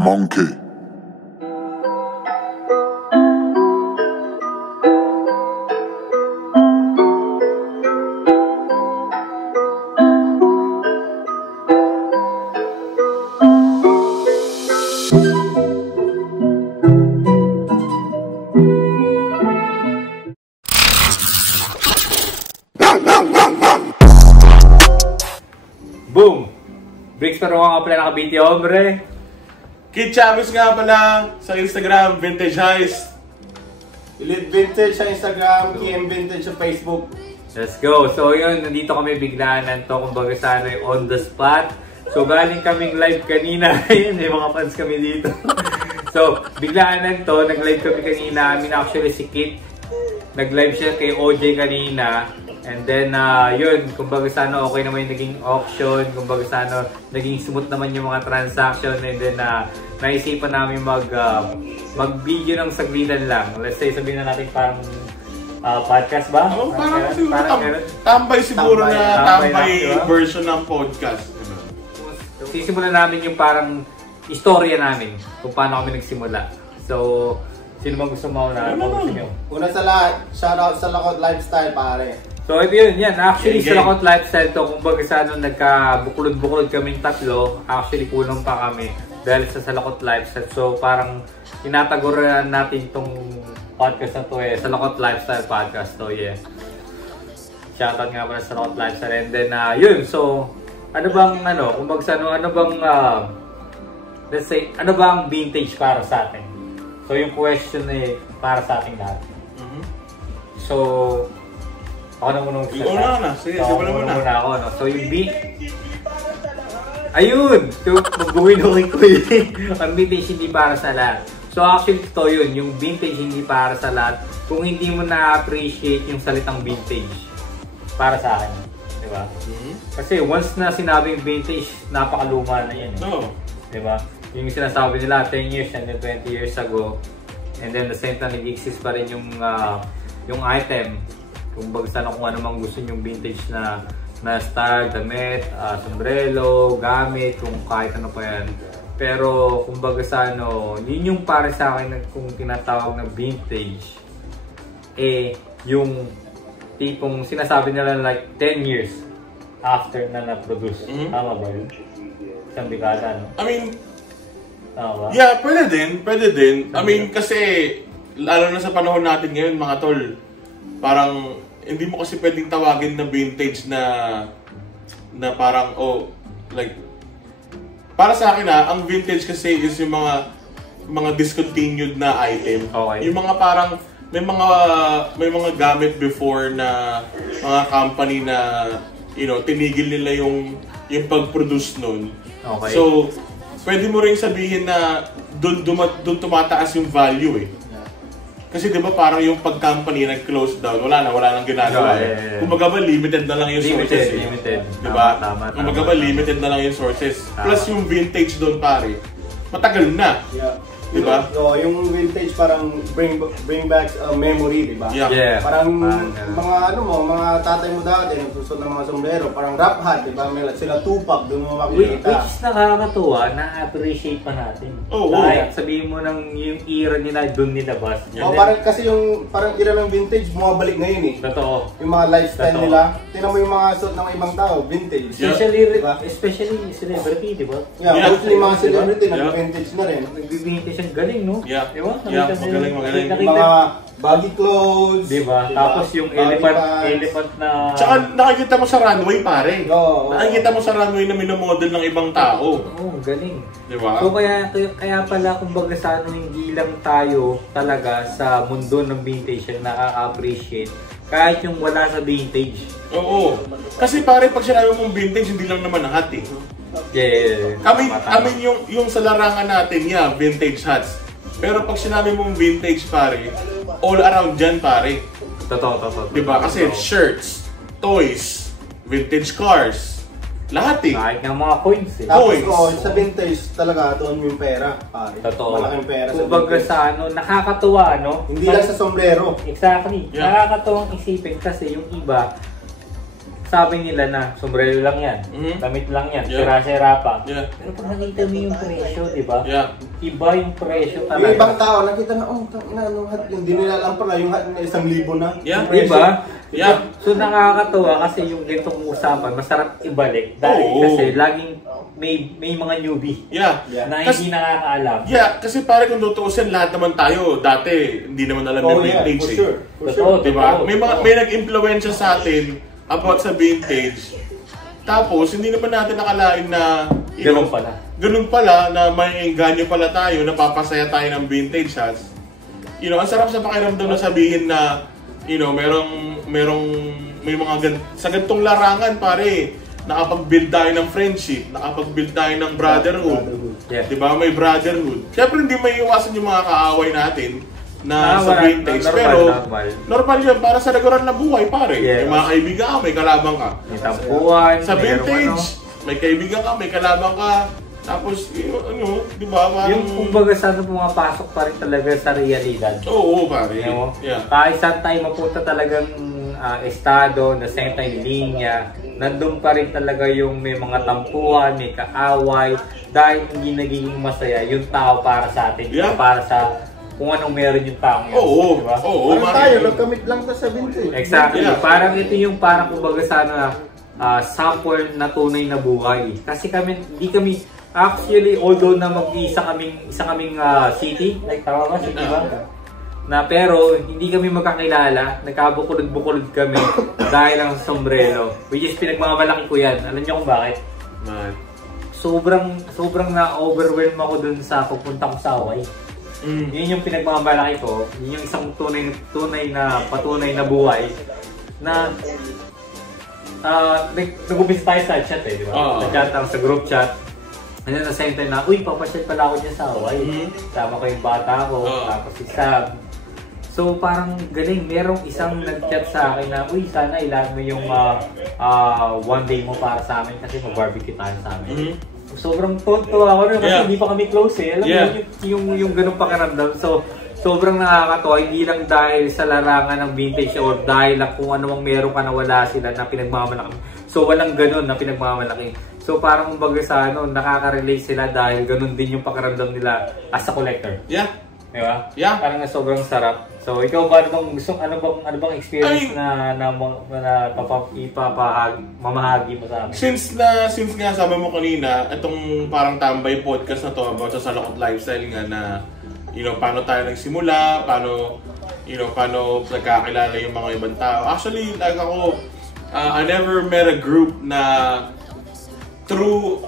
Monkey. Boom! Brickstore nga pala nakabiti, hombre. Kid Chavez nga pala sa Instagram, Vintage Heist. Elite Vintage sa Instagram, KM Vintage sa Facebook. Let's go! So yun, nandito kami biglaan to, kumbaga sana on the spot. So galing kaming live kanina, yun, may mga fans kami dito. So biglaan to, nag-live kami kanina. I mean actually si Kit, nag-live siya kay OJ kanina. And then, yun, kumbaga sana okay naman yung naging auction, kumbaga sana naging smooth naman yung mga transaction. And then, naisipan namin mag-video ng saglitan lang. Let's say, sabihin na natin parang podcast ba? Oh, parang tambay siguro tambay version ng podcast. Sisimulan namin yung parang istorya namin kung paano kami nagsimula. So, sino bang gusto mo na? Una sa lahat, shoutout sa Lakot Lifestyle, pare. So ito yun, yan. Actually, sa Lakot Lifestyle to, kumbaga sa nagka-buklod-buklod kaming tatlo, actually kulang pa kami dahil sa Lakot Lifestyle. So parang tinataguran natin tong podcast na to sa Lakot Lifestyle podcast to, Shoutout nga pala sa Lakot Lifestyle. And then, yun, so, ano bang, kumbaga sa let's say, ano bang vintage para sa atin? So yung question para sa ating lahat. So, ako na muna Sige, simulan mo na. Ako, no? So yung ayun! Mag-buwinukin ko yun. Ang vintage hindi para sa lahat. So actually ito yun, yung vintage hindi para sa lahat. Kung hindi mo na-appreciate yung salitang vintage para sa akin. Diba? Kasi once na sinabing vintage, napakaluma na yan. Diba? Yung sinasabi nila 10 years and then 20 years ago. And then the same time, nag-exist pa rin yung item. Kung bagsan kung ano mang gusto nyong vintage na style, damit, sombrero, gamit, kung kahit ano pa yan. Pero kung bagsan, yun yung para sa akin kung tinatawag na vintage, yung tipong sinasabi nila like 10 years after na na-produce. Tama ba yun? Isang dekada, no? I mean, tama ba? Yeah, pwede din. I mean, kasi lalo na sa panahon natin ngayon, mga tol, parang hindi mo kasi pwedeng tawagin na vintage na parang like para sa akin ang vintage kasi is yung mga discontinued na item. Okay. Yung mga parang may mga gamit before na mga company na tinigil nila yung pag-produce nun. Okay. So pwede mo ring sabihin na doon tumataas yung value Kasi 'di ba parang yung pag-company nag-close down, wala nang ginagawa. Kumbaga ba limited na lang yung sources. Limited. 'Di ba? Kumbaga ba limited na lang yung sources. Plus yung vintage doon pare, matagal na. Yeah. 'Di ba? Yung vintage parang bring back memory, 'di ba? Yeah. Parang mga tatay mo dati nagsusot ng mga sombrero, parang rap hat, 'di ba? Sila Tupac doon mo makikita. Which is nakakatuwa, na-appreciate pa natin. Kahit sabihin mo ng yung era nila doon nilabas. Parang kasi parang era ng vintage bumabalik ngayon Totoo. Yung mga lifestyle nila, tingnan mo yung mga suot ng ibang tao, vintage. Especially celebrity, 'di ba? Yeah, mostly mga celebrity nag-vintage na rin. Nag-vintage ang galing, no? Yeah. Diba? Magaling. Mga baggy clothes. Diba? Tapos yung elephant na... Tsaka nakikita mo sa runway, pare. Nakikita mo sa runway na minomodel ng ibang tao. Galing. Diba? So kaya pala, kumbaga sa hindi lang tayo talaga sa mundo ng vintage na nakaka-appreciate kahit yung wala sa vintage. Oo. Kasi pare, pag sinabi mong vintage, hindi lang naman ang hat Yeah. I mean yung sa larangan natin, vintage hats. Pero pag sinabi mong vintage, pare, all around dyan, pare. Totoo. Diba? Kasi shirts, toys, vintage cars, lahat Kahit ng mga coins Tapos sa vintage talaga, doon yung pera, pare. Totoo. Malaking pera sa kumbaga vintage. sa nakakatuwa, no? Hindi lang sa sombrero. Exactly. Yeah. Nakakatuwang isipin kasi yung iba, sabi nila na sombrero lang yan, damit lang yan, sira-sira pa. Pero pag nakita mo yung presyo, di ba? Iba yung presyo talaga. Yung ibang tao, nakita na, hat, hindi nila alam pala, yung hat na 1,000 na. Diba? So nakakatawa kasi yung ganitong usapan, masarap ibalik. Dahil kasi laging may mga newbie na hindi nakakaalam. Kasi pare kung tutuusin, lahat naman tayo, dati, hindi naman alam ng vintage. For sure. Diba? May nag-impluensya sa atin about sa vintage. Tapos, hindi naman natin nakalain na ganun pala na may engganyo pala tayo, napapasaya tayo ng vintage hats. Ang sarap sa pakiramdam na sabihin na, may mga sa ganitong larangan pare, nakapag-build tayo ng friendship, nakapag-build tayo ng brotherhood. Diba? May brotherhood. Siyempre, hindi may iwasan yung mga kaaway natin na sa vintage, pero normal yun para sa naguran na buhay pare. Yung mga kaibigan ka, may kalabang ka. May tampuhan, sa vintage, may kaibigan ka, may kalabang ka. Tapos, di ba? Yung kumbaga sana pumapasok pa rin talaga sa realidad. Oo, pare. Kahit saan tayo mapunta talagang estado, na same time linya, nandun pa rin talaga yung may mga tampuhan, may kaaway, dahil hindi nagiging masaya yung tao para sa atin, para sa kung anong meron yung tao yun. Diba? Parang tayo, nagkamit lang sa vintage. Exactly. Parang ito yung parang kumbaga sana sample na tunay na buhay. Kasi hindi kami, actually, although na isa kaming city, like tama ba? City ba? Pero hindi kami magkakilala, nagkabukulod-bukulod kami dahil lang sa sombrero. Which is pinagmamalaki ko yan. Alam niyo kung bakit? Sobrang na-overwhelm ako dun sa pupunta ko sa Hawaii. Yun yung pinagmamalaki ko, yun yung isang patunay na buhay na nag-umpisa tayo sa chat di ba? Nag-chat sa group chat. And then at the same time na, papasyal pala ako dyan sa Hawaii. Sama ko yung bata ko, tapos si Sab. So parang galing, merong isang nag-chat sa akin na, sana ilan mo yung one day mo para sa amin kasi mag-barbecue tayo sa amin. Sobrang tonto ako kasi hindi pa kami close Alam mo yung ganung pakiramdam. So sobrang nakakatawa, hindi lang dahil sa larangan ng vintage or dahil lang kung ano mang meron ka na wala sila na pinagmamalaki. So walang ganun na pinagmamalaki. So parang kumbaga sa nakaka-relate sila dahil ganun din yung pakiramdam nila as a collector. Diba? Parang sobrang sarap. So ikaw ba ano bang experience na mamahagi mo sa amin? Since nga sabi mo kanina, itong parang tambay podcast na to about sa Salakot Lifestyle nga na paano tayo nagsimula, paano nagkakilala yung mga ibang tao. Actually, like ako, I never met a group na through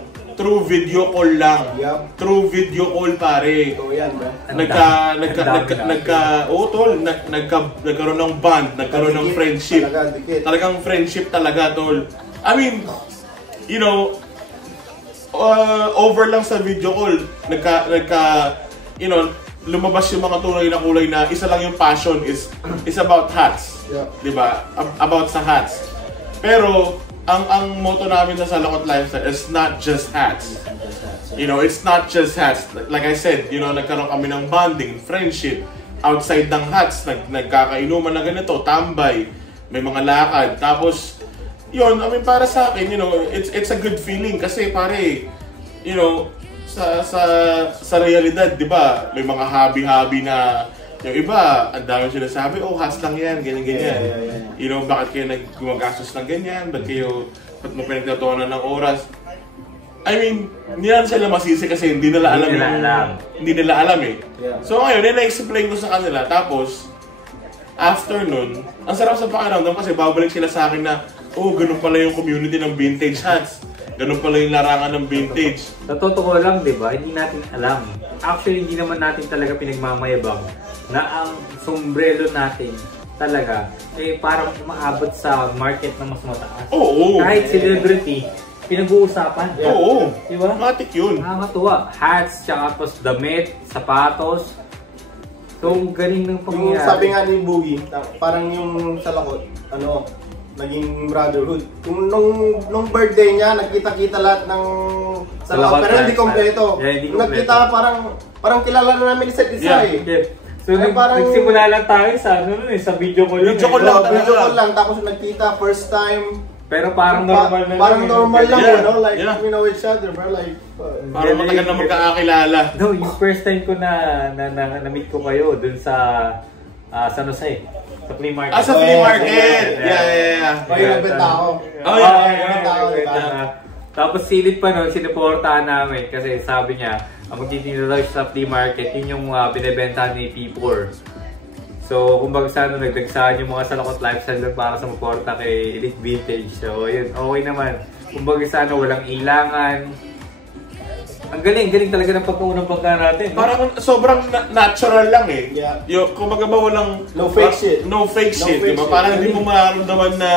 video call lang. Through video call pare. Nagkaroon ng bond, nagkaroon ng friendship. Talagang friendship talaga, tol. I mean, over lang sa video call, lumabas yung mga tunay na kulay na isa lang yung passion is about hats. Diba? About sa hats. Pero, ang motto namin sa Salakot Lifestyle is not just hats. It's not just hats. Like I said, nagkaroon kami ng bonding, friendship, outside ng hats, nagkakainuman na ganito, tambay, may mga lakad. Tapos, para sa akin, it's a good feeling kasi pare, sa realidad, di ba, may mga hobby-hobby na yung iba, ang dami sinasabi, hats lang yan, ganyan-ganyan. Bakit kayo gumagastos ng ganyan? Ba't mo pinagtatuunan ng oras? I mean, hindi na sila masisi kasi hindi nila alam hindi nila alam eh. So ngayon, na-explain ko sa kanila. Tapos, after nun, ang sarap sa pakiramdam kasi babalik sila sa akin na, ganun pala yung community ng vintage hats. Ganun pala yung larangan ng vintage. Sa totoo lang, di ba? Hindi natin alam. Actually, hindi naman natin talaga pinagmamayabang na ang sombrero natin talaga parang umaabot sa market na mas mataas. Kahit celebrity, pinag-uusapan. Diba? Matik yun. Nakakatuwa. Hats, tsaka tapos damit, sapatos. So, galing ng pangyayari. Sabi nga ni Boogie, parang yung Salakot, naging brotherhood. Nung birthday niya, nagkita-kita lahat ng Salakot, pero hindi kompleto. Nagkita parang kilala na namin isa't isa So, nagsimula lang tayo sa video call lang. Video call lang, tapos nagkita first time. Pero parang normal na parang normal lang, Yeah. no? Like, Yeah. we know each other, bro. Like, Parang matagal na magkakakilala. No, yung first time ko na-meet ko kayo dun sa San Jose. Sa flea market. Sa flea market! Yeah. Kaya nagbenta ako. Oh, yeah. Nagbenta ako, diba? Tapos silid pa nun, sinuportahan namin kasi sabi niya, magtitinda daw siya sa flea market, yun yung binibenta ni P4. So, kumbaga sana nagdagsahan yung mga salakot lifestyle doon para sa maporta kay Elite Vintage. So, yun, okay naman. Kumbaga sana walang ilangan. Ang galing talaga ng pagkaunang pagka natin. Parang sobrang natural lang eh. Yeah. Kumbaga ba walang... No fake shit. No fake shit, fake diba? shit. Parang hindi mo mararamdaman na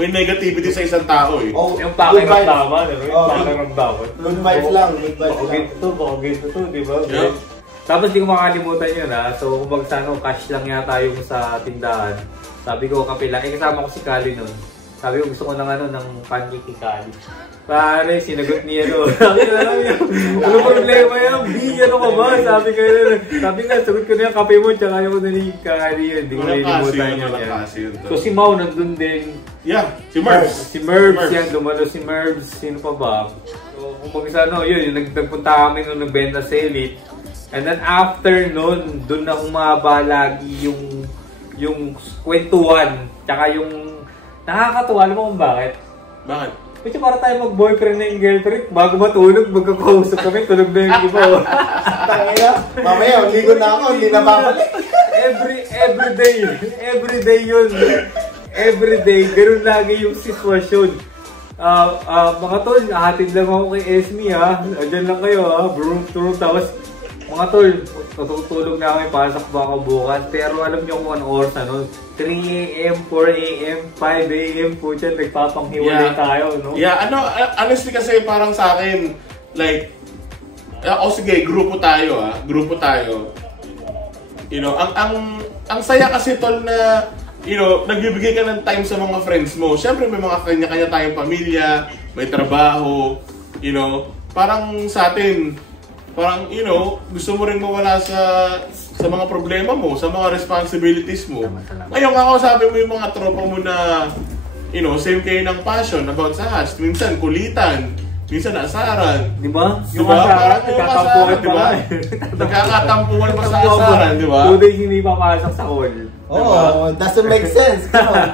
may negativity sa isang tao eh. Oh, Yung good vibes. pakiramdaman, yung Oh, pakiramdaman. Good vibes lang, good vibes Baka lang. ganito to, di ba? Yeah. Tapos di ko makalimutan yun ha. So kumbaga sana cash lang yata yung sa tindahan. Sabi ko kape lang. Kasama ko si Kali nun. Sabi ko gusto ko ng pancake ni Kali. Pare, sinagot niya Sabi ko na yun. Ano problema yan? Ano ka ba? Sabi nga, sagot ko na yung kape mo. Tsaka yung na ni Kali yun. Di ko nalimutan yun. So si Mau nandun din. Yeah, si Mervs. Si Mervs yan. Dumalo si Mervs. Sino pa ba? So kumbaga sana yun. Nagpunta kami nung nagbenta sa Elite. And then after nun, dun na humaba lagi yung kwentuhan. Tsaka yung nakakatuwa. Alam mo kung bakit? Bakit? Kasi para tayo mag-boyfriend na yung girlfriend, bago matulog, magkakausap kami, tulog na yung iba. Tangina, mamaya, ligo na ako, hindi na babalik. Everyday yun. Everyday, ganun lagi yung sitwasyon. Mga tol, hatid lang ako kay Esme ha. Diyan lang kayo ha, brum. Tapos, mga tol, tutulog na kami, pasok ba ako bukas. Pero alam niyo kung anong oras na nun. 3 AM, 4 AM, 5 AM po dyan, nagpapanghiwalay tayo, no? Yeah, honestly kasi parang sa akin, like, sige, grupo tayo. You know, ang saya kasi tol na, you know, nagbibigay ka ng time sa mga friends mo. Siyempre may mga kanya-kanya tayong pamilya, may trabaho, you know, parang sa atin, parang, you know, gusto mo rin mawala sa mga problema mo, sa mga responsibilities mo. Ngayon ako, sabi mo yung mga tropa mo na, you know, same kayo ng passion about sa hash. Minsan kulitan, minsan asaran. Di ba? Yung asaran, nagkatampuhan pa ba? Nagkakatampuhan pa sa asaran, di ba? 2 days hindi papasok sa call. Oh, doesn't make sense. Come on.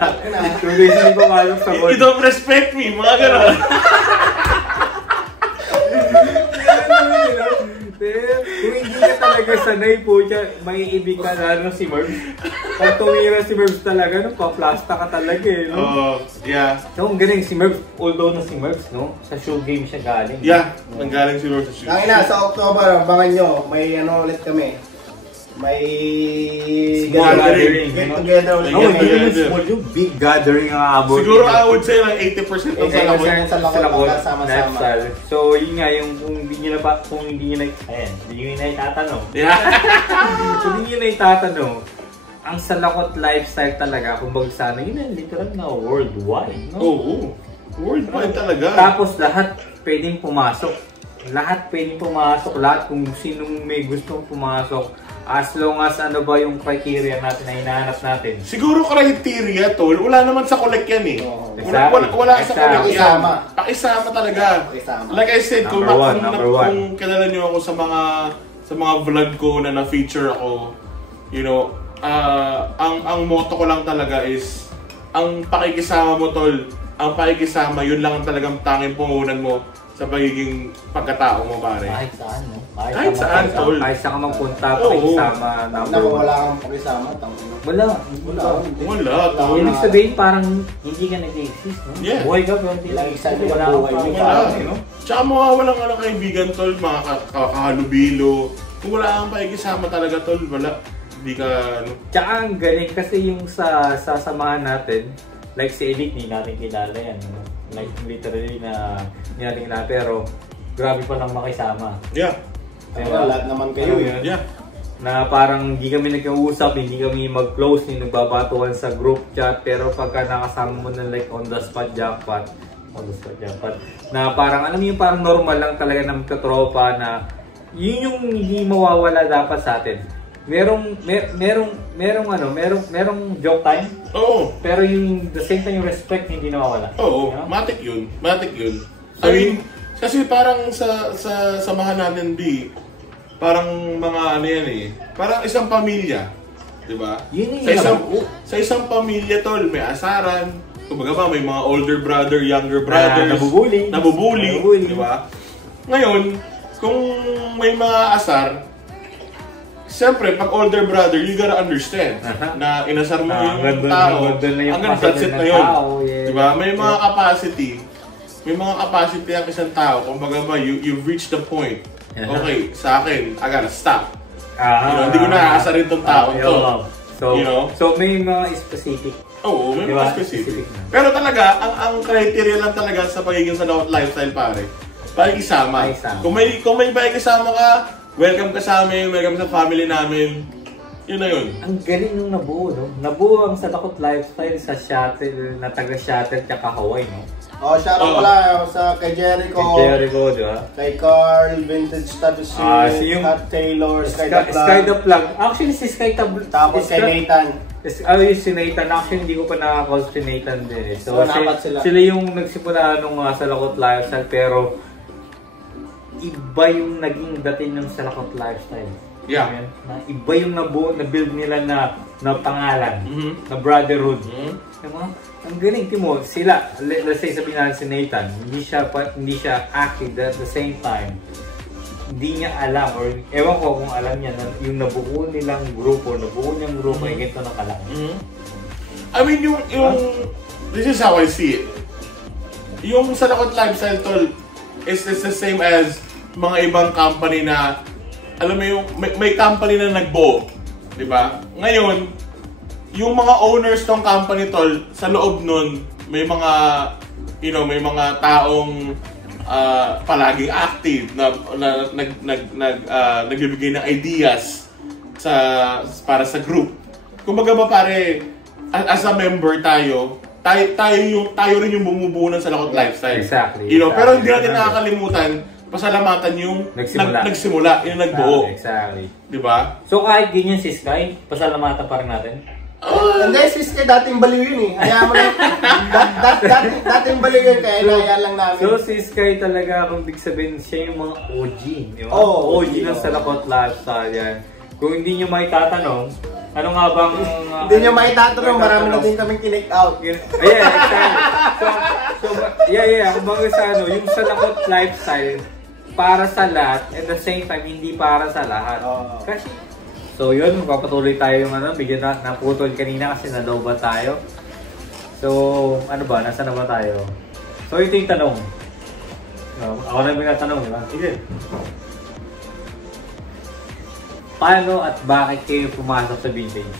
2 days hindi papasok sa call. You don't respect me, mga gano'n. Kung hindi ka talaga sanay po siya, may ibig ka na si Mervs. Pag tumira si Mervs talaga, no, paplasta ka talaga eh, no? Yeah. So, ang galing si Mervs, although na si Mervs, no? Sa show game siya galing. Yeah, nanggaling si Mervs sa shoes. Tangina, sa October, abangan nyo, may ano ulit kami. May Small gathering. Get together ulit. Oh, Get hindi naman together. small yung big gathering ang abot. Siguro I would say like 80% ng salakot. Sa lakot, magkasama-sama. So, yun nga, yung kung hindi nyo na itatanong. Yeah. Kung hindi nyo na itatanong, ang salakot lifestyle talaga, kung baga sana, yun ang literal na worldwide, no? Oo. Worldwide talaga. Tapos lahat pwedeng pumasok. Lahat kung sinong may gustong pumasok. As long as ano ba yung criteria natin na hinahanap natin. Siguro criteria, tol. Wala naman sa collect yan eh. Exactly. Wala sa collect yan. Pakisama. Pakisama talaga. Pakisama. Like I said, kung Number one. kilala nyo ako sa mga vlog ko na na-feature ako, you know, ang motto ko lang talaga is, ang pakikisama mo, tol, ang pakikisama, yun lang ang talagang tanging pungunan mo sa pagiging pagkatao mo, pare. Kahit saan, no? Kahit saan, tol. Kahit saan ka magpunta, Oo. pakisama, number Naku, one. wala kang pakisama. Tangina. Wala. Wala, tol. Ibig sabihin, parang hindi ka nag-exist, no? Yeah. Buhay ka, pero hindi Ilang isa din wala ang kang buhay mo. pakisama, no? Tsaka mawawalan ka ng kaibigan, tol, mga kahalubilo. Kung wala kang pakikisama talaga, tol, wala. Hindi ka, ano. Tsaka ang galing kasi yung sa samahan natin, like si Elite, hindi natin kilala yan. No? Like literally na hindi natin kilala, pero grabe pa lang makisama. Yeah. Diba? Lahat naman kayo eh. Yeah. Na parang hindi kami nag-uusap, hindi kami mag-close, hindi nagbabatuhan sa group chat, pero pagka nakasama mo na like on the spot jackpot, na parang alam mo yung parang normal lang talaga ng katropa na yun yung hindi mawawala dapat sa atin. merong joke time. Oo. Pero yung the same time yung respect hindi nawawala. Oo, you know? matik yun. I mean, kasi parang sa samahan natin, B, parang mga ano yan eh, parang isang pamilya, di ba? Sa isang pamilya, tol, may asaran, kumbaga ba, may mga older brother, younger brothers, nabubuli, di ba? Ngayon, kung may mga asar, siyempre, pag older brother, you gotta understand na inasar mo yung tao, hanggang that's it na yun. Di ba? May mga capacity ang isang tao, kumbaga ba, you've reached the point. Okay, sa akin, I gotta stop. Hindi ko na aasarin tong tao to. So may mga specific. Oo, may mga specific. Pero talaga, ang criteria lang talaga sa pagiging salakot lifestyle, pare, pakikisama. Kung may pakikisama ka, welcome ka sa amin, welcome sa family namin. Yun na yun. Ang galing nung nabuo, no? Nabuo ang salakot lifestyle sa shuttle, na taga-shuttle tsaka Hawaii, no? Shoutout pala kay Jericho. Di ba? Kay Carl, Vintage Tattoo Suit, Hot Taylor, Sky the Plug. Actually, si Sky the Plug. Tapos kay Nathan. Si Nathan. Actually, hindi ko pa nakakall si Nathan din eh. So sila yung nagsimula nung salakot lifestyle, pero iba yung naging dating ng salakot lifestyle. Yeah. Iba yung na-build nila na pangalan, na brotherhood. Diba? Ang galing, Timo, sila, let's say sabihin natin si Nathan, hindi siya active at the same time. Hindi niya alam, or ewan ko kung alam niya na yung nabuo niyang grupo ay ganito na kalaki. I mean, this is how I see it. Yung salakot lifestyle, tol, is the same as mga ibang company na, alam mo yung, may company na nagbuo, di ba? Ngayon, yung mga owners ng company, tol, sa loob nun, may mga, may mga taong palaging active na nagbibigay ng ideas para sa group. Kumbaga ba, pare, as a member tayo rin yung bumubuo ng salakot lifestyle. Exactly. Pero hindi natin nakakalimutan pasalamatan yung nagsimula, yung nagbuo. Exactly. Di ba? So kahit ganyan si Sky, pasalamatan pa rin natin? Hindi, si Sky dating baliw yun eh. Kaya mo na, dating baliw yun, kaya naya lang namin. So si Sky talaga, kung big sabihin, siya yung mga OG. Di ba? OG ng salakot lifestyle yan. Kung hindi nyo may tatanong, ano nga bang... Hindi nyo may tatanong, marami na din kaming kinake out. Ayan, exactly. Kung baga sa yung salakot lifestyle, para sa lahat, at the same time, hindi para sa lahat. Kasi, so yun, magpapatuloy tayo yung bigyan naputol kanina kasi naloba tayo. So, ano ba? Nasaan na ba tayo? So, ito yung tanong. Ako na yung tanong, di ba? Sige. Paano at bakit kayo pumasok sa vintage?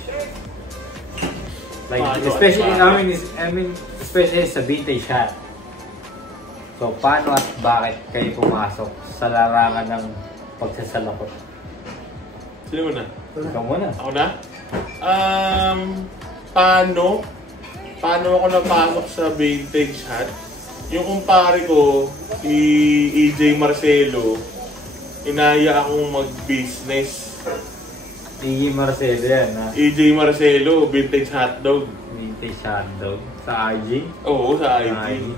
Like, especially sa vintage hat. So, paano at bakit kayo pumasok sa larangan ng pagsasalakot? Sino muna? Ikaw muna. Ako na? Paano ako napasok sa vintage hat? Yung kumpare ko, si EJ Marcelo, inaya akong mag-business. EJ Marcelo yan, ha? EJ Marcelo, vintage hotdog. Vintage hotdog? Sa IG? Oo, sa IG.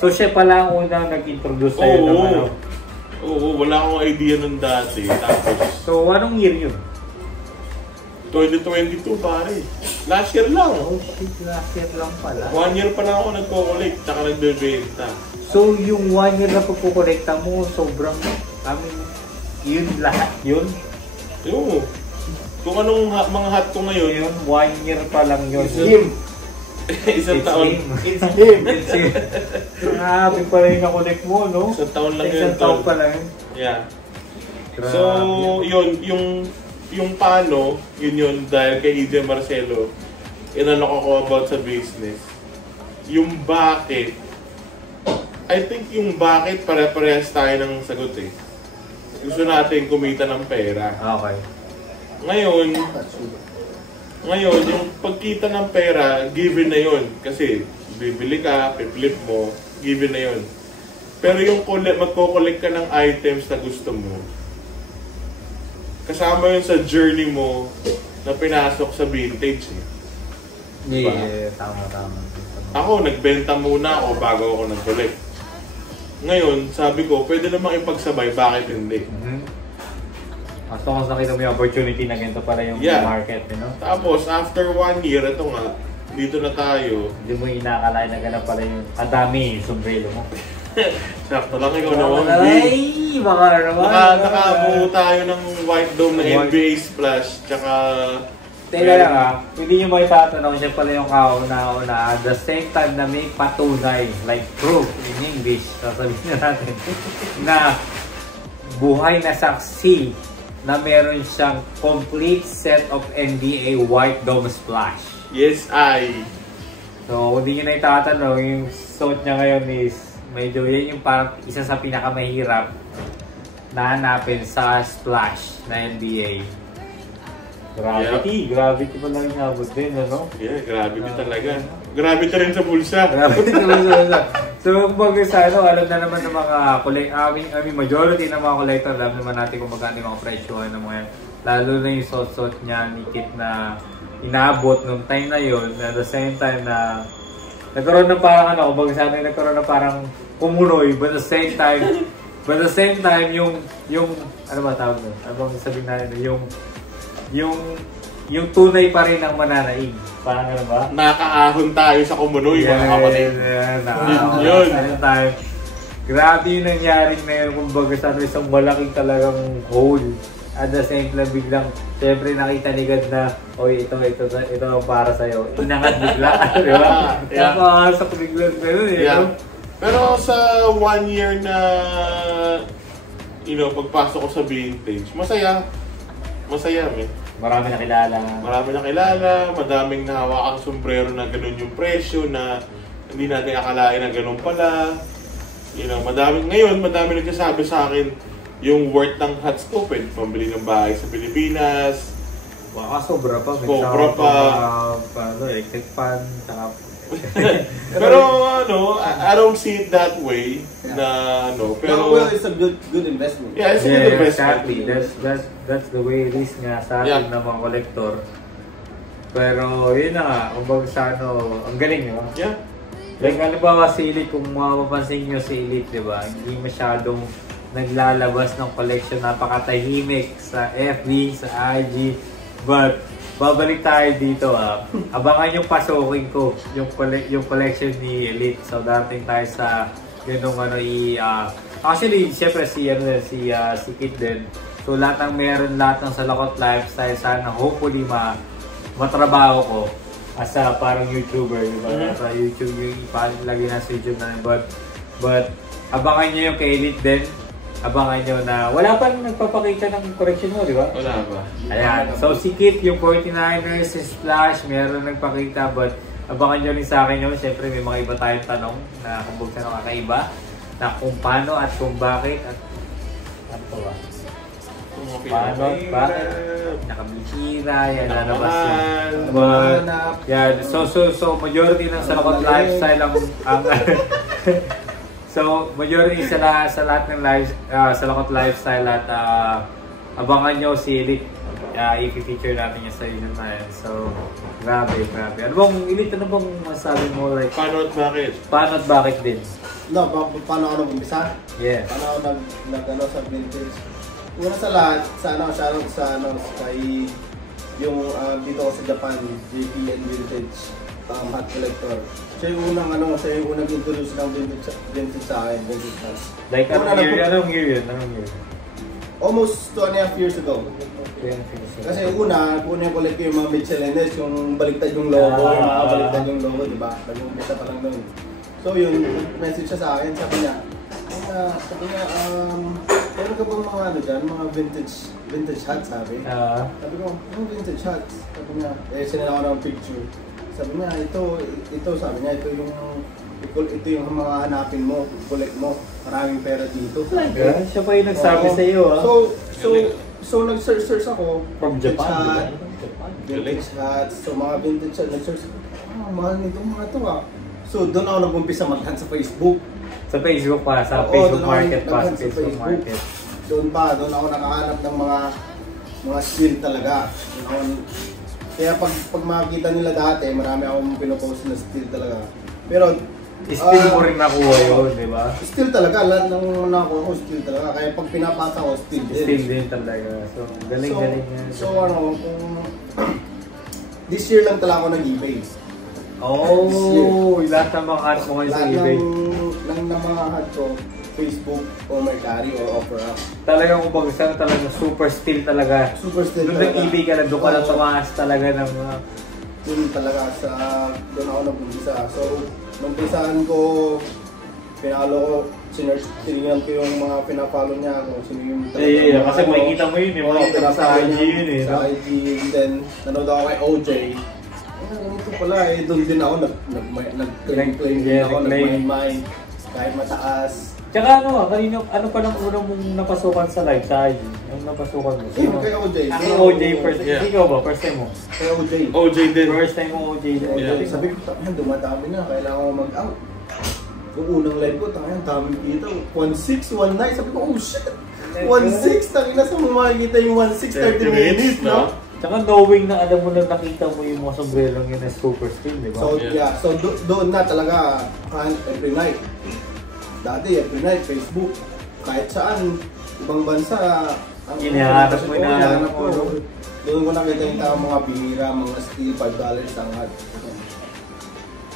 So siya pala ang unang nag-introduce sa'yo ng ano? Oo, wala akong idea nun dati. Tapos, so anong year yun? 2022 pare. Last year lang. Last year lang pala. 1 year pa lang ako nagko-collect, tsaka nagbebenta. So yung 1 year na pagkukolekta mo, sobrang, yun lahat yun? Oo. Kung anong mga hat ko ngayon, yun, 1 year pa lang yun. It's him. Isang taon. It's him. It's him. Grabe pa rin na-collect mo, no? Isang taon lang yun. Isang taon pa lang yun. Yeah. So, yun, yung paano, yun dahil kay EJ Marcelo, inalok ako about sa business. Yung bakit, I think yung bakit pare-parehas tayo ng sagot eh. Gusto natin kumita ng pera. Okay. Ngayon, yung pagkita ng pera, given na yun. Kasi bibili ka, piplip mo, given na yun. Pero yung magko-collect ka ng items na gusto mo, kasama yun sa journey mo na pinasok sa vintage eh. Diba? Yeah, tama. Ako, nagbenta muna ako bago ako nag-collect. Ngayon, sabi ko, pwede namang ipagsabay, bakit hindi? So kung nakita mo yung opportunity na ganito pala yung market, you know? Tapos, after 1 year, ito nga, dito na tayo. Hindi mo inakalain na gano'n pala yung kadami yung sombrero mo. Sakto lang, ikaw naman. Ay, baka naman. Nakabuo tayo ng White Dome na NBA Splash, tsaka... Teka lang hindi nyo maitatanong siya pala yung kauna-una at the same time na may patunay, like proof in English, sasabihin natin, na buhay na saksi na meron siyang complete set of NBA White Dome Splash. Yes, I. So, kung di nyo na itatanong, yung suit niya ngayon is medyo yan yung parang isa sa pinakamahirap na hanapin sa splash na NBA. Gravity. Gravity pa lang inabot din, ano? Yeah, gravity talaga. Gravity rin sa bulsa. Gravity rin sa bulsa. So, kumbaga sa ano, alam na naman ng mga majority ng mga collector, alam naman natin kung magkano yung mga presyo ng mga yan. Lalo na yung suot niya ni Kit na inaabot nung time na yun, at the same time na nagkaroon ng parang ano, kumbaga sa atin nagkaroon ng parang kumunoy, but at the same time, yung ano ba tawag nun? Ano bang sabihin natin? Yung tunay pa rin ang mananaig. Parang ano ba? Nakaahon tayo sa kumunoy, mga kapatid. Yun. Grabe yung nangyaring na yun. Kumbaga sa isang malaking talagang hole. At the same time, biglang, syempre nakita ni God na, oy, ito ang para sa'yo. Inangat bigla. Di ba? Napakasok biglang gano'n eh. Yeah. Pero sa 1 year na, pagpasok ko sa vintage, masaya, eh. Marami nakilala, madaming nahawakang sombrero na ganun yung presyo na hindi natin akalain na ganun pala. Madami nagsasabi sa akin yung worth ng hats ko, pwede pambili ng bahay sa Pilipinas. Baka sobra pa. Electric fan, pero I don't see it that way. Pero well, it's a good investment. Yeah, it's a good investment. Exactly. That's the way it is nga sa atin ng mga collector. Pero yun na nga, kumbaga sa ang galing, di ba? Yeah. Like halimbawa si Elite, kung mapapansin nyo si Elite, di ba? Hindi masyadong naglalabas ng collection, napakatahimik sa FB, sa IG, but babalik tayo dito abangan yung pasukin ko yung collection ni Elite. So darating tayo sa ganung actually syempre si Kit din. So lahat ng Salakot Lifestyle, sana hopefully matrabaho ko as a parang YouTuber, diba? Sa YouTube yung ipalagay na sa YouTube na but abangan nyo yung kay Elite din. Abangan nyo na wala pa rin nagpapakita ng correction mo, di ba? Wala pa. Ayan. So si Kit, yung 49ers, si Splash, meron nagpakita, but abangan nyo rin sa akin yun. Siyempre may mga iba tayong tanong na kung buksan ng kakaiba, na kung paano at kung bakit at ano ba? Paano at bakit? Nakabisira, yan lalabas yun. But, yan. So majority ng Salakot Lifestyle ang so, majority sa lahat ng Salakot Lifestyle at abangan nyo si Elite. I-feature natin yung sa yun na yan. So, grabe. Ano bang, Elite, ano bang masabi mo? Like, paano at bakit? Paano at bakit din? Paano ako nag-umpisa? Yeah. Paano ako sa vintage? Una sa lahat, yung dito ako sa Japan, JPN Vintage. Hat collector. Siya yung unang introduce ng vintage sa akin, vintage hats. Like, anong year yun? Almost 2.5 years ago. Kasi una yung collect ko yung mga Michelines, yung baliktad yung logo, di ba? Nag-umpisa pa lang nun. So yun, message siya sa akin, sabi niya, meron ka bang mga vintage hats, sabi? Sabi ko, vintage hats? Sabi niya, sinala ko ng picture. Sabi niya, ito yung mga hanapin mo, collect mo, maraming pera dito. Siya pa yung nagsabi sa iyo, So nag-search ako from Japan, vintage hats, so mga vintage hats, nag-search ako, mahal nito mga ito So doon ako nag-umpisa mag-hunt sa Facebook. Sa Facebook Facebook Market. Doon ako nakahanap ng mga mga steel talaga. Kaya pag makikita nila dati, marami akong pinopost na steel talaga. Pero steel mo rin nakuha yun, di ba? Steel talaga, lahat ng nakuha ko steel talaga. Kaya pag pinapasa ko, steel din. Steel din talaga. So, galing-galing yan. So ano, kung this year lang talaga ako nag-eBay. Oh, lahat ng mga ads mo ngayon sa eBay. Lahat ng mga ads ko, Facebook o Mercari o OfferUp. Talagang kung bagay talaga super steel talaga. Super steel doon talaga. Doon nag-eBay ka na, doon ka na tumaas talaga ng mga... Doon talaga doon ako nag-umpisa. So, nung umpisahan ko, pinalo ko, tinignan ko yung mga pinapalo niya ako. Sino yung yeah. Kasi makikita mo yun, makikita mo sa IG yun eh. Sa IG, then nanood ako kay OJ. Ito pala eh, doon din ako nag-claim din ako, nag-mind, kahit mataas. Tsaka ano pa lang unang mong napasukan sa live sa IG? Yung napasukan mo? Sino? Kay OJ. Kay OJ first. Yeah. Ikaw ba? First time mo? Kay OJ. OJ din. First time mo OJ din. Yeah. Sabi ko, dumadami na, kailangan ko mag-out. Yung unang live ko, ang daming kita. 1.6, 1.9. Sabi ko, oh shit! 1.6, tangina sa mo makikita yung 1.6, 30 minutes, no? Tsaka knowing na alam mo na nakita mo yung mga sombrerong yun na super steel, di ba? So, yeah. So, doon na talaga, every night. Dati, every night, Facebook, kahit saan, ibang bansa, Inihanap mo. Doon ko nakita yung mga bihira, mga steel, $5 ang hat.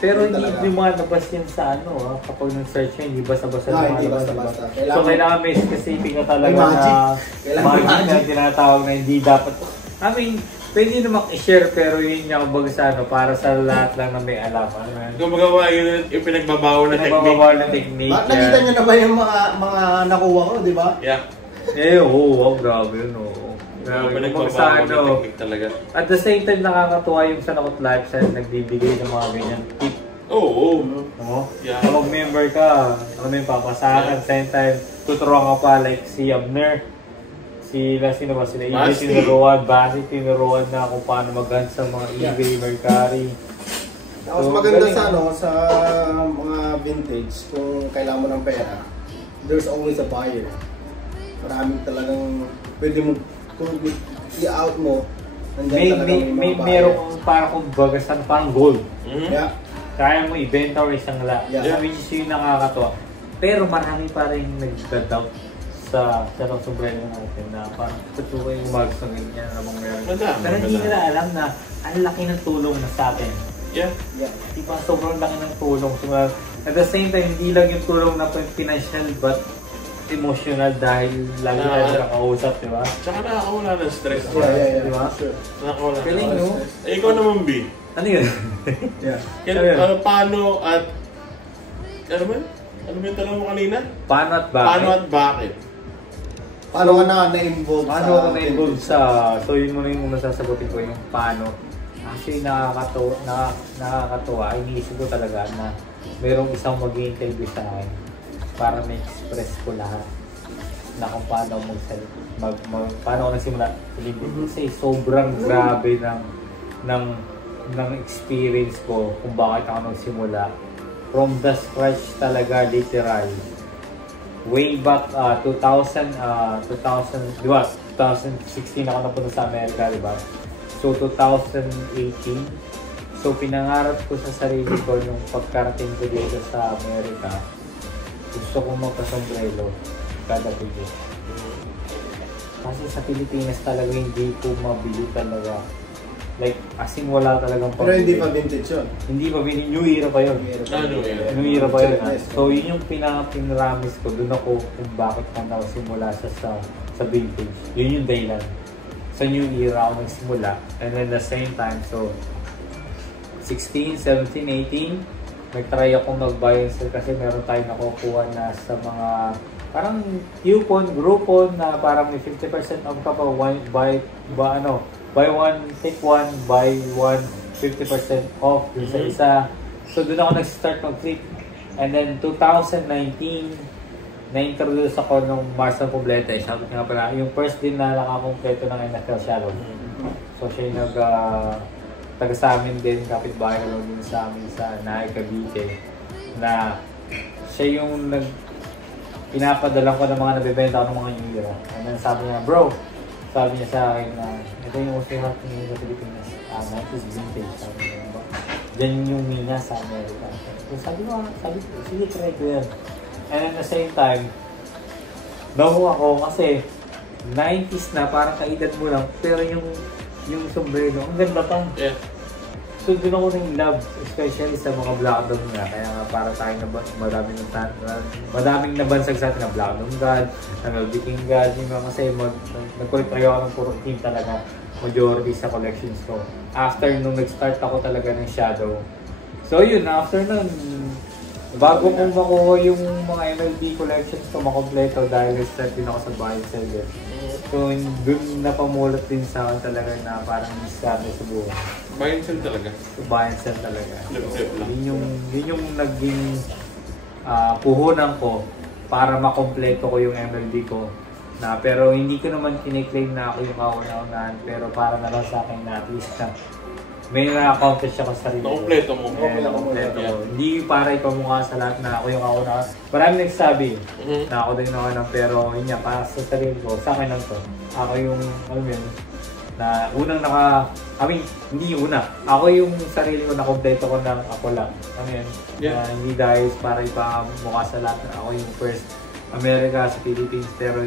Pero hindi lumalabas yan sa kapag nag-search yun, hindi basta-basta lumalabas. Hindi basta-basta. So kailangan may specific na talaga na magic na tinatawag na hindi dapat. I mean, pwede naman i-share pero yun yung kumbaga sa para sa lahat lang na may alam. Kung magawa yun yung pinagbabawal na technique. Pinagbabawal na technique. Nakita nyo na ba yung mga nakuha ko, di ba? Yeah. Grabe yun, Pinagbabawal na technique talaga. At the same time, nakakatuwa yung sa Nakot Live sa nagbibigay ng mga ganyan tip. Oo. Yeah. Kapag member ka, ano yung papasakan, same time, tuturuan ka pa like si Abner. Sino ba? Sila eBay tinuruan, Basi tinuruan na kung paano mag-hunt sa mga eBay, Mercari. Tapos maganda sa mga vintage, kung kailangan mo ng pera, there's always a buyer. Maraming talagang pwede mo, kung i-out mo, nandiyan talaga may mga buyer. Meron para kung bagasan, parang gold. Yeah. Kaya mo ibenta or isang lot. Yeah. Which is yung nakakatuwa. Pero marami pa rin nag-doubt sa sombrero natin na parang totoo yung mag-sungin niya namang meron. Pero hindi nila alam na ang laki ng tulong na sa atin. Yeah. Diba? Sobrang laki ng tulong. At the same time, hindi lang yung tulong na financial but emotional dahil lagi tayo nakakausap, diba? Tsaka nakakawala ng stress. Yeah. Diba? Nakakawala ng stress. Ikaw naman, B. Ano yun? Paano at... Ano ba yung tanong mo kanina? Paano at bakit? Paano at bakit? Paano ka na-involve sa... So yun muna yung sasagutin ko yung paano. Actually nakakatuwa. Iniisip ko talaga na mayroong isang mag-i-interview sa akin para ma-express ko lahat na kung paano paano ako nagsimula. Kasi sobrang grabe ng experience ko kung bakit ako nagsimula. From the scratch talaga, literal. Way back 2016 ako napunta sa Amerika, di ba? So 2018, so pinangarap ko sa sarili ko nung pagkarating ko dito sa Amerika, gusto kong magkasombrero kada video. Kasi sa Pilipinas talaga hindi ko mabili talaga. Like, as in wala talagang pabili. Pero hindi pa vintage yun? Hindi pa vintage. New era pa yun. New era pa yun. So, yun yung pinaramis ko. Doon ako kung bakit ka simula sa vintage. Yun yung dahilan. Sa new era ako nagsimula. And then the same time, so 16, 17, 18, nag-try ako mag-buy and sell kasi meron tayong nakukuha na sa mga parang coupon, Groupon na parang may 50% off ka pa buy one, take one, buy one, 50% off sa isa. So doon ako nag-start mag-flip. And then 2019, na-introduce ako nung Marcel Poblete. Sabi nga pala, yung first din na nakakompleto ng NFL Shadow. So siya yung taga sa amin din, kapitbahay na lang din sa amin sa Nahay, Cavite. Na siya yung pinapadala ko ng mga nabibenta ko ng mga New Era. And then sabi niya, bro, sabi niya sa akin na ito yung uso natin ngayon sa Pilipinas. 90s vintage. Sabi niya ba? Diyan yung mina sa Amerika. So sabi ko, sige, try ko yan. And at the same time, nakuha ko kasi 90s na, parang kaedad mo lang, pero yung sombrero, ang ganda pa. Yeah. So doon ako nang love, especially sa mga Black Dog nga. Kaya nga para tayo na madaming nabansag sa atin na Black Dog God, MLB King God, yung mga kasi nag-collect tayo ako ng puro team talaga, majority sa collections ko. After nung nag-start ako talaga ng Shadow. So yun, after nun, bago kong makuha yung mga MLB collections ko makompleto dahil start din ako sa buy and sell. So dun napamulat din sa akin talaga na parang miskarte sa buhay. Buy and sell talaga? So buy and sell talaga. Flip lang. Yun yung naging puhunan ko para makompleto ko yung MLB ko. Pero hindi ko naman kiniklaim na ako yung kauna-unahan, pero para na lang sa akin na at least na may na-accomplish ako sa sarili ko. Nakompleto mo. Nakompleto ko. Hindi para ipamukha sa lahat na ako yung kauna. Marami nagsabi na ako din naman, pero yun nga, para sa sarili ko, sa akin lang to. Ako yung, alam yun, na unang hindi yung una. Ako yung sarili ko na kompleto ko ng ako lang. Ano yun? Yeah. Hindi dahil para ipamukha sa lahat na ako yung first America sa Philippines, pero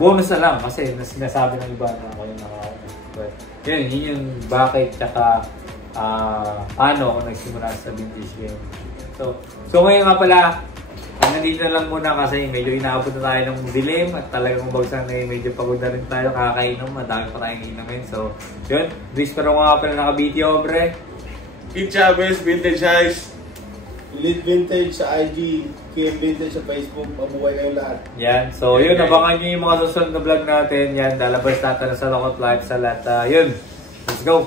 bonus na lang kasi sinasabi ng iba na ako yung nakauna. But yun yung bakit tsaka paano ako nagsimula sa vintage game. So ngayon nga pala, nandito na lang muna kasi medyo inaabot na tayo ng dilim at talagang bagsak na medyo pagod na rin tayo, kakainom, madami pa tayong inumin. So yun, Luis pero nga pala naka-video, hombre. Kid Chavez, Vintage Eyes. Elite Vintage sa IG, KM Vintage sa Facebook, mabuhay kayong lahat. Yan, so yun, abangan nyo yung mga susunod na vlog natin. Yan, lalabas natin sa Lokot Live sa lahat. Yun, let's go!